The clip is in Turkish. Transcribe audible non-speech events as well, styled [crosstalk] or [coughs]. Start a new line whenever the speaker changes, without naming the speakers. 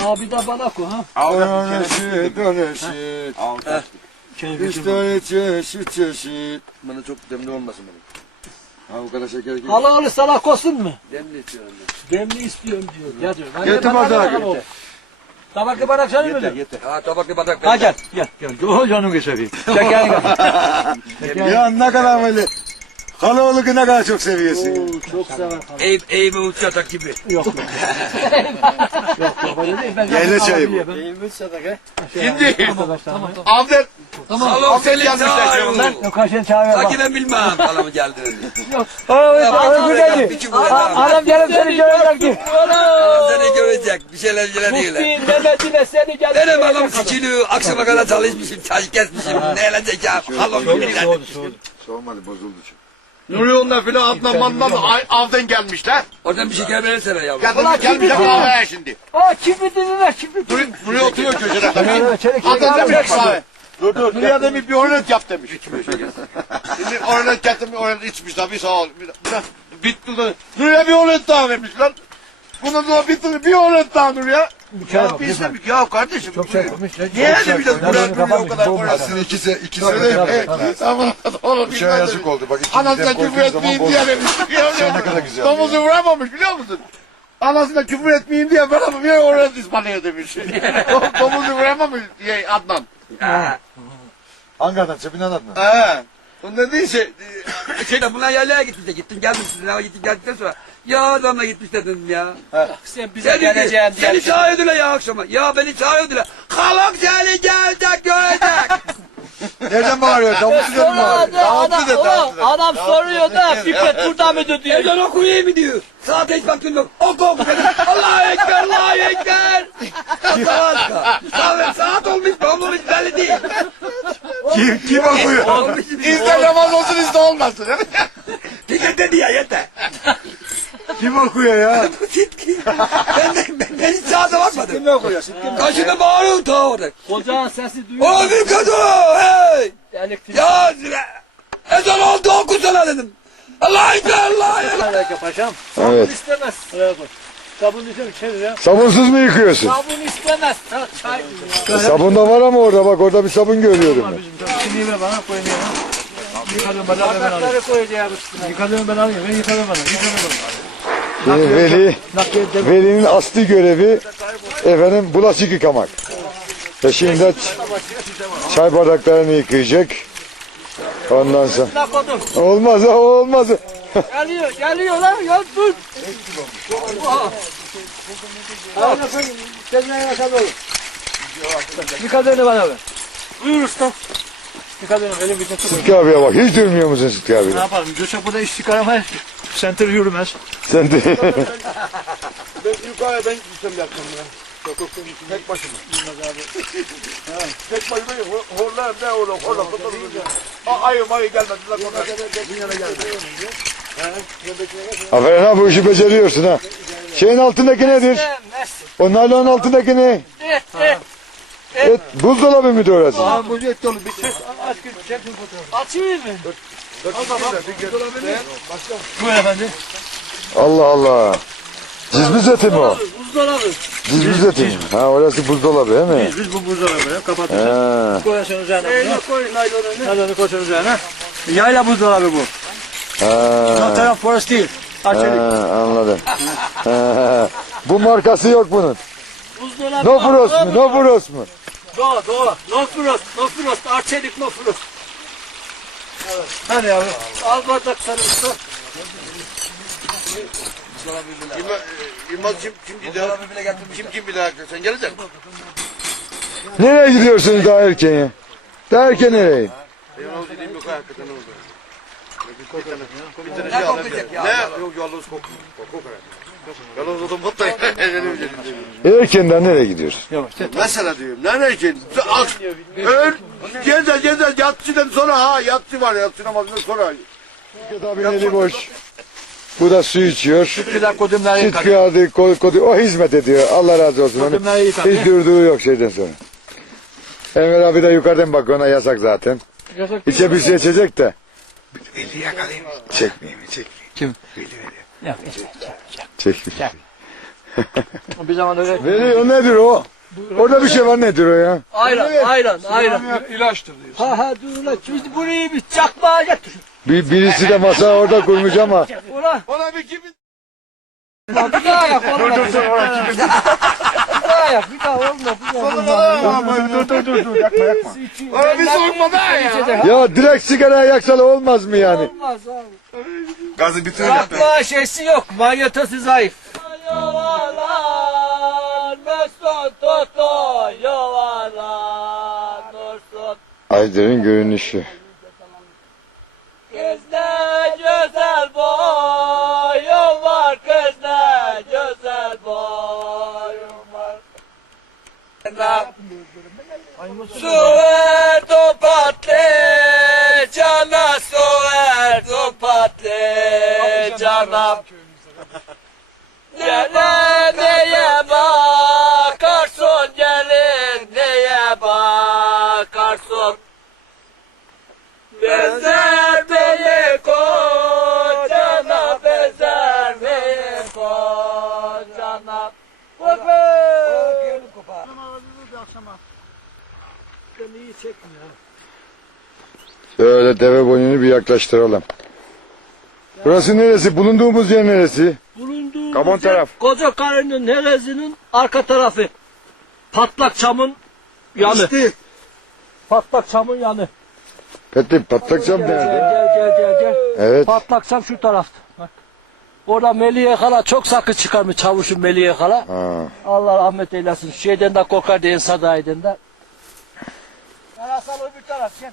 Abi de bana koy ha.
Döneşit, döneşit. Üç tane çeşit çeşit.
Bana çok demli olmasın benim.
Ha bu kadar şeker gibi.
Halalı salak olsun mu?
Demli istiyorum ben.
Demli istiyorum diyor. Getir. Ben
Getir bardağı.
Tabaklı bardak senin
Yeter
midir?
yeter. Ha tabaklı bardak.
Ha gel. Gel. Gel. O canım geçebilir. Şekerini gel. [laughs]
Ya ne kadar böyle. Kalabalığı ne kadar çok seviyorsun.
Oo, çok sever halı.
Ev, ev uçatak gibi.
Yok yok. yok yok öyle değil. Ben
Yayla çayı bu.
Şimdi.
Tamam.
Avdet. Salon seni çağırıyor.
Yok kaşın çağırıyor bak.
Sanki ben bilmem kalamı geldiğini. Ya,
Adam bu
çubuğu adam.
Gelip seni görecekti.
Adam seni görecek. Bir şeyler bir şeyler değil.
Mufti Mehmet'ine seni gelip
Benim adam küçülüğü akşama kadar çalışmışım, çay kesmişim, ne elecek ya, halon gibi.
Soğumadı bozuldu çünkü.
Nuriyon'la filan Adnan Mandan avdan gelmişler.
Oradan bir şeker versene yavrum.
Gelmişler gelmişler kahveye şimdi.
Aa kibrit dediler kibrit.
Nuri, Nuri oturuyor köşede. Adnan demiş kahve. Dur dur. Nuriye demiş bir ornet yap demiş. Şimdi ornet getirmiş ornet içmiş tabii sağ ol. Bitti de. Nuriye bir ornet daha vermiş lan. Bundan sonra bitti bir ornet daha Nuriye. Ya
güzel.
şey ya kardeşim.
Çok şey yapmış.
Niye
çok şey
de bir de
yapmış.
Nuriye
Gözünü
Nuriye o kadar
kapatmış,
ornet.
Aslında iki, se iki
Tabii,
sene
tabii, tabii.
Tamam oğlum
Uçağa yazık oldu. Bak
Anasına küfür etmeyin diye demiş.
Şey ne kadar güzel.
Domuzu vuramamış biliyor musun? Anasına küfür etmeyin diye ben ama bir oraya ısmarlıyor demiş. [laughs] Domuzu vuramamış diye Adnan.
Hangi adam? Cebinden atma.
He. Onda değilse [coughs]
Şey, bunlar yerlere gitmiş gittim geldim sizin gittim geldikten sonra. Ya adamla gitmiş dedim ya.
Sen bize
Seni,
geleceğin diye.
seni çağırdılar ya akşama. Ya beni çağırdılar. Halak seni gelecek görecek. [laughs]
Nereden bağırıyor? Davulcu da mı bağırıyor?
Adam, adam, adam soruyor da Fikret burada mıdır diyor.
Ezan okuyayım mı diyor. Saate hiç baktın yok. Oku oku dedim. Allahu Ekber, Allahu Ekber. Saat saat, saat olmuş mu olmamış belli değil.
Kim, kim okuyor?
İzle namaz olsun izle olmasın.
Fikret dedi ya yeter.
Kim okuyor ya? [laughs]
Ben de ben, ben hiç saate bakmadım. Kim okuyor? Karşında bağırıyor ta orada.
Ocağın sesi duyuyor.
O bir kadın hey.
Elektrik.
Ya ezan oldu okusana dedim. Allahu Ekber, Allahu Ekber.
Paşam.
Evet.
Sabun istemez. Şuraya koy. Sabun istemez. Çevir.
Sabunsuz mu yıkıyorsun?
Sabun istemez. Çay.
Sabun da var ama orada bak orada bir sabun görüyorum ben.
Şimdi ver bana koyun ya. Yıkadım ben alayım ben alayım. koyacağım üstüne. Yıkadım ben alayım. Ben yıkadım bana. Yıkadım bana.
Şimdi Veli, Veli'nin asli görevi efendim bulaşık yıkamak. Ve şimdi çay bardaklarını yıkayacak. Ondan sonra. Olmaz o olmaz.
Geliyor. Geliyor lan. Ya dur. Aynen efendim. Olur. Yıkadığını bana ver. Buyur usta. Yıkadığını benim bütün su.
Sıtkı abiye bak hiç durmuyor musun Sıtkı abi?
Ne yapalım? Göçek burada iş çıkaramayız. Center yürümez.
Sen de
Ben yukarıya ben gitsem yapsam ya. Tek başıma. Tek başıma yok. Horlar ne olur horlar. Ayı mayı gelmedi. lan onlar.
Aferin ha bu işi beceriyorsun ha. Şeyin altındaki nedir? O naylonun altındaki ne?
Et, et.
Et, buzdolabı mıydı orası?
Aa bu et dolu bir şey.
Açayım mı? Buyur efendim.
Allah Allah. Cizmiz eti mi o?
Buzdolabı.
Cizmiz eti mi? Ha orası buzdolabı değil mi?
Biz, biz bu buzdolabını kapatacağız.
Ha.
Koyasın üzerine bunu. koy naylonunu. Naylonu koysun üzerine. Yayla buzdolabı bu.
Ha.
Taraf forest değil.
Ha,
Arçelik.
anladım. Ha. Bu markası yok bunun.
Buzdolabı.
No frost mu? No frost mu?
Doğa, doğa. No frost, no frost. Arçelik no frost. Evet. Hadi yavrum. Al bardak sarımsı.
İmam, İmam kim, kim gider? Kim kim bir daha sen geleceksin.
Nereye gidiyorsunuz daha erken ya? Daha erken nereye?
Ben o dediğim yok hakikaten orada. Bir tane, bir tane
Ne
şey? Yok yalnız kokmuyor. Koku Yalnız adam patlayın.
Erkenden nereye gidiyorsun?
Mesela diyorum. Nereye ki? Öl. Gezer gezer yatsıdan sonra ha yatsı var yatsı namazından sonra.
Fikret abinin eli boş. Bu da su içiyor.
Bir dakika kodumları yıkar.
Sıtkı abi ko- ko- o hizmet ediyor. Allah razı olsun.
Yıkar.
hiç durduğu yok şeyden sonra. Enver abi de yukarıdan bak ona yasak zaten.
Yasak
İçe bir şey içecek de.
Eli yakalayayım.
Çekmeyeyim mi? Çek.
Kim?
Veli veli.
Yok, içme, içme.
Çekmeyeyim.
Bir zaman öyle.
Veli o nedir o? Orada bir şey var nedir o ya?
Ayran, ayran, ayran.
İlaçtır diyor.
Ha ha dur ulan biz burayı bir çakmağa getir.
Bir, birisi de masa orada kurmuş ama
Ulan
Ona bir kimin?
bir daha yap olma. Bir daha yap bir daha olma. Bir daha olma.
Dur dur dur dur yakma yakma.
Ona bir soğukma daha ya.
ya direkt sigara yaksalar olmaz mı yani?
Olmaz abi.
Gazı bitir.
Çakmağa şeysi yok. Manyetosu zayıf.
Aydır'ın görünüşü.
Kız ne güzel boyun var Kız ne güzel boyun var Su verdim patlı patlı cana Gelin neye bakarsın gelin neye bakarsın Bezer beni kocana bezer beni kocana. Bakın iyi çekmiyor.
Şöyle deve boynunu bir yaklaştıralım. Burası neresi? Bulunduğumuz yer neresi?
Bulunduğumuz
Kabon
yer
taraf.
Koca karının neresinin arka tarafı. Patlak çamın yanı. Patlak çamın yanı.
Peki patlak
Gel
nerede?
gel gel gel gel.
Evet.
Patlak çam şu tarafta. Bak. Orada Meliye Kala çok sakı çıkarmış çavuşun Meliye Kala.
Ha.
Allah rahmet eylesin. Şeyden de korkar diye sadayden de. Yarasal öbür taraf gel.